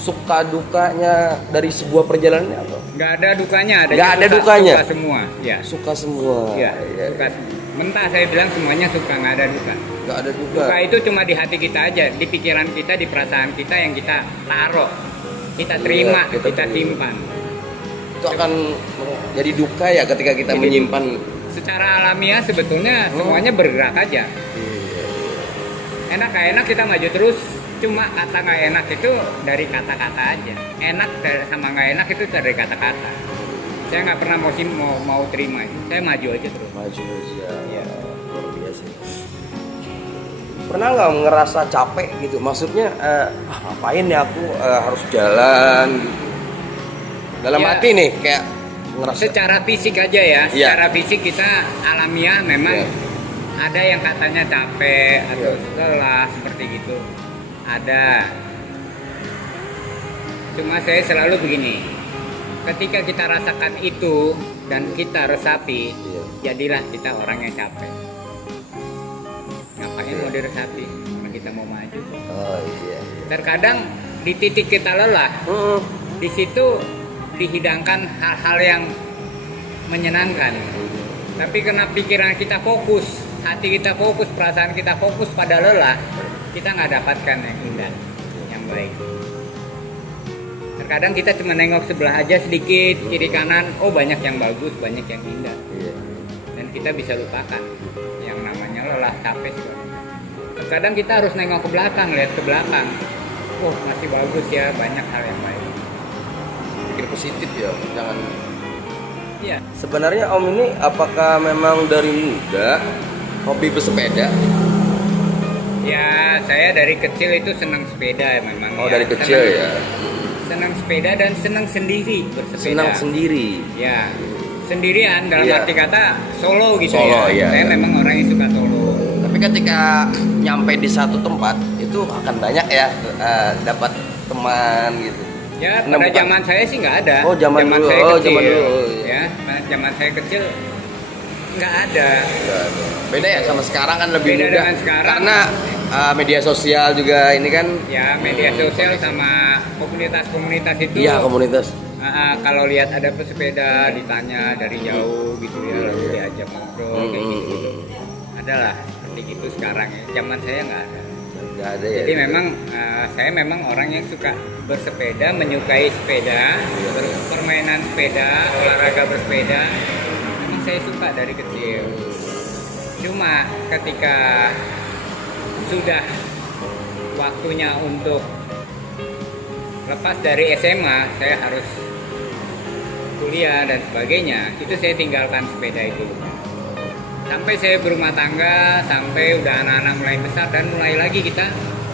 suka dukanya dari sebuah perjalanan apa? Nggak ada dukanya, Nggak ada dukanya? Suka semua, ya. Suka semua. Ya, suka. Mentah saya bilang semuanya suka, nggak ada duka. Nggak ada duka. Duka itu cuma di hati kita aja, di pikiran kita, di perasaan kita yang kita taruh, kita terima, Iya, kita simpan. Itu akan jadi duka ya ketika kita Jadi, menyimpan. Secara alamiah sebetulnya semuanya bergerak aja. Enak gak enak kita maju terus, cuma kata nggak enak itu dari kata-kata aja. Enak sama nggak enak itu dari kata-kata. Saya nggak pernah mau terima itu. Saya maju aja terus. Maju aja. Iya. Luar biasa. Pernah nggak ngerasa capek gitu? Maksudnya ngapain ya aku harus jalan gitu. Dalam Ya. hati nih kayak ngerasa Secara fisik aja ya, Iya. secara fisik kita alamiah memang Iya. ada yang katanya capek atau lelah seperti gitu. Ada. Cuma saya selalu begini. Ketika kita rasakan itu dan kita resapi, Iya. jadilah kita orang yang capek. Ngapain mau diresapi? Karena kita mau maju. Oh iya. Terkadang di titik kita lelah, di situ dihidangkan hal-hal yang menyenangkan. Tapi karena pikiran kita fokus, hati kita fokus, perasaan kita fokus pada lelah, kita nggak dapatkan yang indah, yang baik. Terkadang kita cuma nengok sebelah aja sedikit, kiri kanan, oh banyak yang bagus, banyak yang indah. Iya. Dan kita bisa lupakan yang namanya lelah, capek. Terkadang kita harus nengok ke belakang, lihat ke belakang. Oh masih bagus ya, banyak hal yang baik. Pikir positif ya, jangan. Iya. Sebenarnya Om ini apakah memang dari muda hobi bersepeda? Ya, saya dari kecil itu senang sepeda ya memang. Oh ya. dari kecil ya. Senang sepeda dan senang sendiri bersepeda. Senang sendiri. Ya, sendirian dalam Iya. arti kata solo gitu Solo, ya. iya, Saya iya. memang orang yang suka solo. Tapi ketika nyampe di satu tempat itu akan banyak ya dapat teman gitu. Ya, pada Menemukan. zaman saya sih nggak ada. Oh, zaman dulu. saya Oh, kecil. zaman dulu. Ya, pada zaman saya kecil nggak ada. Beda ya sama sekarang kan lebih Beda mudah. dengan sekarang. Karena media sosial juga ini kan. Ya, media sosial sama komunitas-komunitas itu. Iya komunitas. Kalau lihat ada pesepeda ditanya dari jauh gitu ya, lalu diajak ngobrol kayak gitu. Adalah seperti gitu sekarang ya. Zaman saya nggak ada. Nggak ada ya. Jadi memang saya memang orang yang suka bersepeda, menyukai sepeda, permainan sepeda, olahraga bersepeda. Memang saya suka dari kecil. Cuma ketika sudah waktunya untuk lepas dari SMA, saya harus kuliah dan sebagainya, itu saya tinggalkan sepeda itu. Sampai saya berumah tangga, sampai udah anak-anak mulai besar dan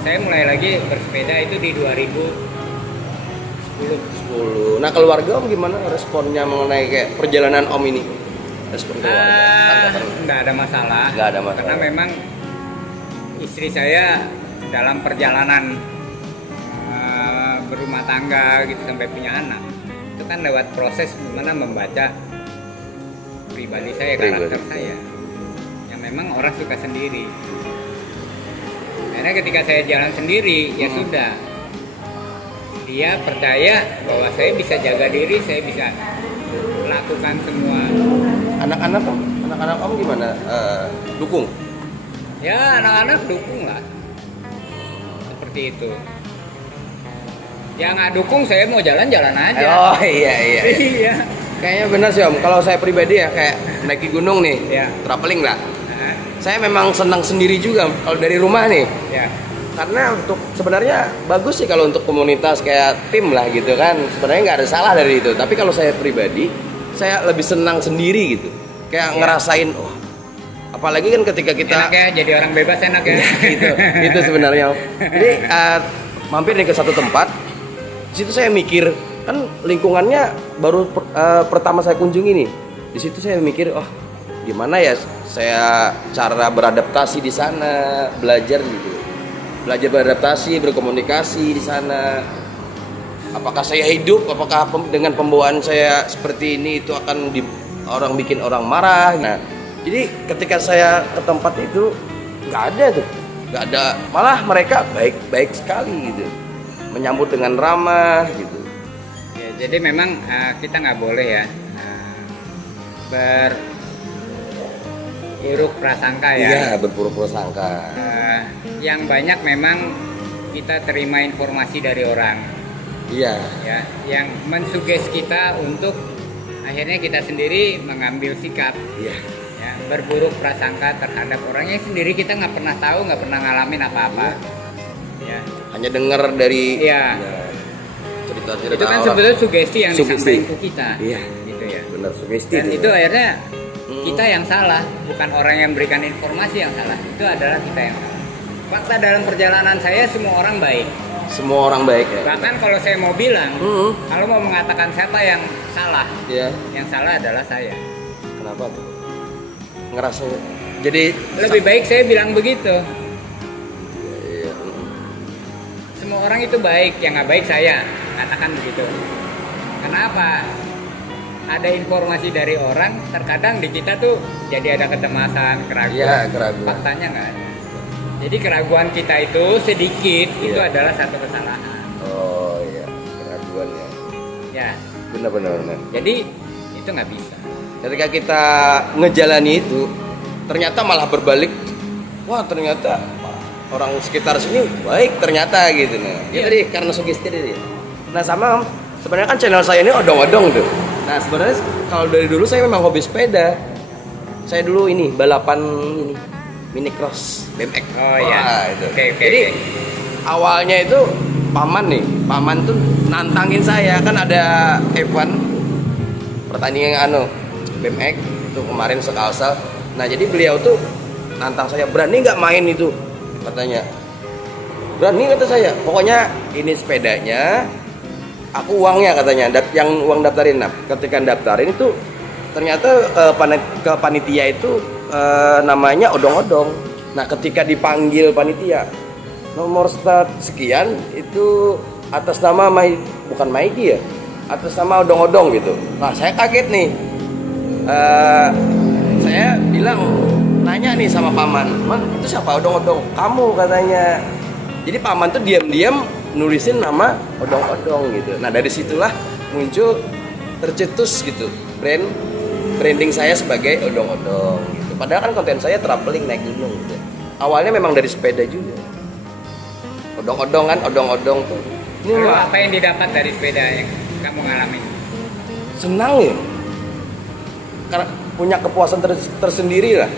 saya mulai lagi bersepeda itu di 2010. 10. Nah keluarga Om gimana responnya mengenai kayak perjalanan Om ini? Respon keluarga? Nggak ada masalah. Nggak ada masalah. Karena memang istri saya dalam perjalanan berumah tangga gitu sampai punya anak, itu kan lewat proses gimana membaca pribadi saya, karakter saya, yang memang orang suka sendiri. Karena ketika saya jalan sendiri, ya sudah, dia percaya bahwa saya bisa jaga diri, saya bisa lakukan semua. Anak-anak Om gimana? Dukung? Ya anak-anak dukung lah, seperti itu. Yang nggak dukung saya mau jalan-jalan aja. Oh iya. Iya. Kayaknya benar sih Om. Kalau saya pribadi ya kayak naiki gunung nih, Ya. traveling lah. Nah, Saya memang senang sendiri juga kalau dari rumah nih. ya. Karena untuk sebenarnya bagus sih kalau untuk komunitas kayak tim lah gitu kan. Sebenarnya nggak ada salah dari itu. Tapi kalau saya pribadi, saya lebih senang sendiri gitu. Kayak ngerasain, oh, apalagi kan ketika kita Enak ya, jadi orang bebas enak ya. itu sebenarnya. Jadi mampir nih ke satu tempat. Di situ saya mikir kan lingkungannya baru pertama saya kunjungi nih. Di situ saya mikir, oh gimana ya saya cara beradaptasi di sana, belajar gitu. Belajar beradaptasi, berkomunikasi di sana. Apakah saya hidup? Apakah dengan pembawaan saya seperti ini itu akan orang bikin orang marah? Nah, jadi ketika saya ke tempat itu nggak ada tuh, nggak ada. Malah mereka baik-baik sekali gitu. menyambut dengan ramah gitu. Ya, jadi memang kita nggak boleh ya berburuk prasangka ya. Iya, berburuk prasangka. Yang banyak memang kita terima informasi dari orang. Iya. Ya, yang mensuges kita untuk akhirnya kita sendiri mengambil sikap. Iya. Ya, berburuk prasangka terhadap orang yang sendiri kita nggak pernah tahu, nggak pernah ngalamin apa-apa. Ya. Hanya dengar dari Iya. cerita-cerita Itu kan orang. sebetulnya sugesti yang Sugesti. disampaikan ke kita. Iya. Gitu ya. Benar, sugesti. Dan itu akhirnya kita Hmm. yang salah, bukan orang yang memberikan informasi yang salah. Itu adalah kita yang salah. Fakta dalam perjalanan saya semua orang baik. Semua orang baik ya. Bahkan kalau saya mau bilang, Hmm. kalau mau mengatakan siapa yang salah, Iya. yang salah adalah saya. Kenapa tuh? Ngerasa jadi Lebih baik saya bilang begitu. Iya. Semua orang itu baik, yang nggak baik saya. Katakan begitu. Kenapa? Ada informasi dari orang, terkadang di kita tuh jadi ada kecemasan, keraguan. Iya, keraguan. Faktanya nggak ada. Jadi keraguan kita itu sedikit, itu Iya. adalah satu kesalahan. Oh iya, keraguan ya. Ya, Benar. jadi itu nggak bisa. Ketika kita ngejalani itu, ternyata malah berbalik. Wah, ternyata orang sekitar sini baik ternyata gitu. Nah, ya Iya. tadi karena sugesti tadi. Nah, sama sebenarnya kan channel saya ini odong-odong tuh. Nah, sebenarnya kalau dari dulu saya memang hobi sepeda. Saya dulu ini balapan ini mini cross BMX. Oh iya. Itu. Oke. Jadi awalnya itu paman tuh nantangin saya, kan ada F1 pertandingan BMX itu kemarin Sekalsel. Nah, jadi beliau tuh nantang saya, berani nggak main itu, katanya. Berani, kata saya. Pokoknya ini sepedanya, aku uangnya, katanya. Yang uang daftarin. Nah, ketika daftarin itu ternyata ke panitia itu namanya odong-odong. Nah, ketika dipanggil panitia, nomor start sekian itu atas nama bukan Maidi ya, atas nama odong-odong gitu. Nah, saya kaget nih. Saya bilang, nanya nih sama paman, "Man, itu siapa odong-odong?" "Kamu," katanya. Jadi paman tuh diam-diam nulisin nama odong-odong gitu. Nah, dari situlah muncul tercetus gitu branding saya sebagai odong-odong gitu. Padahal kan konten saya traveling naik gunung gitu. Awalnya memang dari sepeda juga. Odong-odong kan, odong-odong tuh. Ini Lalu mah apa yang didapat dari sepeda yang kamu ngalamin? senang ya. Karena punya kepuasan tersendiri lah.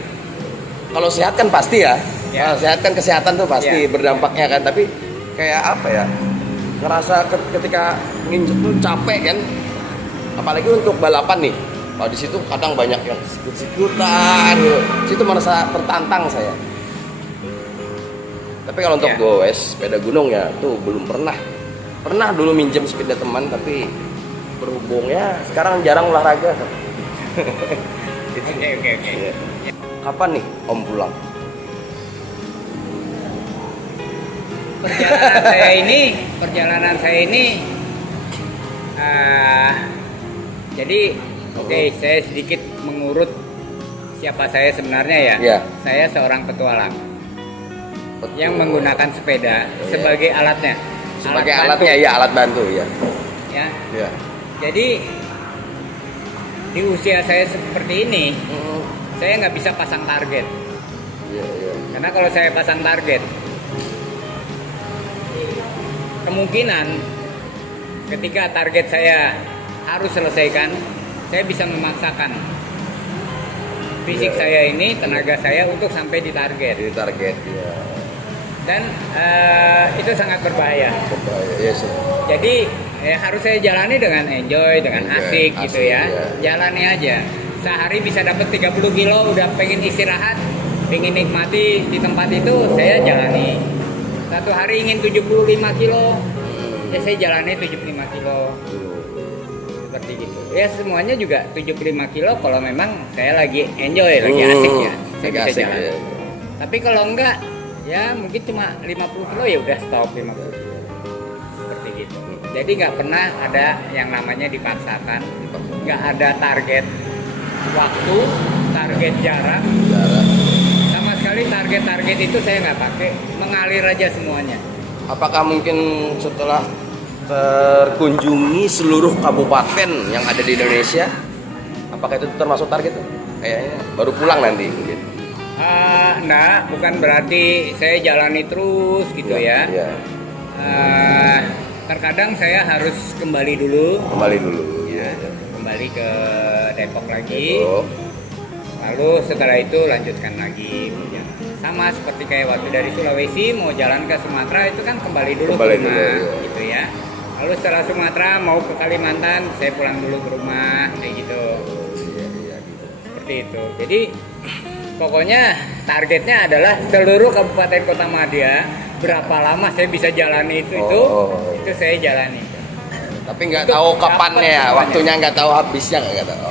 Kalau sehat kan pasti ya. Ya. Kalau sehat kan kesehatan tuh pasti Ya. berdampaknya kan. Tapi kayak apa ya? Ngerasa ketika nginjek tuh capek kan. Apalagi untuk balapan nih. Kalau di situ kadang banyak yang sikut-sikutan gitu. Situ merasa tertantang saya. Tapi kalau untuk Ya. goes sepeda gunung ya tuh belum pernah. Pernah dulu minjem sepeda teman, tapi berhubung ya sekarang jarang olahraga. Oke. Iya. Kapan nih Om pulang? Perjalanan saya ini jadi oke, saya sedikit mengurut siapa saya sebenarnya ya. Iya. Saya seorang petualang Betul. yang menggunakan sepeda sebagai alatnya. sebagai Alat alatnya bantu, ya, alat bantu ya. ya. Iya. Jadi di usia saya seperti ini, saya nggak bisa pasang target. Iya. Karena kalau saya pasang target, kemungkinan ketika target saya harus selesaikan, saya bisa memaksakan fisik Iya. saya ini, tenaga saya untuk sampai di target. Jadi target ya. Dan itu sangat berbahaya. Berbahaya. Iya sih. Jadi harus saya jalani dengan enjoy, dengan Enjoy, asik gitu asik, ya. ya. Jalani aja. Sehari bisa dapat 30 kilo, udah pengen istirahat, pengen nikmati di tempat itu, saya jalani. Satu hari ingin 75 kilo, ya saya jalani 75 kilo. Seperti gitu. Ya semuanya juga 75 kilo kalau memang saya lagi enjoy, lagi asik ya. Saya Lagi bisa asik, jalan. ya. Tapi kalau enggak, ya mungkin cuma 50 kilo ya udah stop 50 kilo. Seperti gitu. Jadi nggak pernah ada yang namanya dipaksakan, nggak ada target waktu, target jarak, Jarak. sama sekali target-target itu saya nggak pakai, mengalir aja semuanya. apakah mungkin setelah terkunjungi seluruh kabupaten yang ada di Indonesia, apakah itu termasuk target tuh? Kayaknya baru pulang nanti mungkin. Enggak, bukan berarti saya jalani terus gitu ya. Iya. Terkadang saya harus kembali dulu. Kembali dulu. Iya. Kembali ke Depok lagi. Depok. Lalu setelah itu lanjutkan lagi. Sama seperti kayak waktu dari Sulawesi mau jalan ke Sumatera itu kan kembali dulu Kembali ke rumah dulu, iya. gitu ya. Lalu setelah Sumatera mau ke Kalimantan, saya pulang dulu ke rumah kayak gitu. Iya gitu. Seperti itu. Jadi pokoknya targetnya adalah seluruh kabupaten kota Madya, berapa lama saya bisa jalani itu saya jalani. Tapi nggak Untuk tahu dapat kapannya ya, semuanya. waktunya nggak tahu habisnya nggak tahu.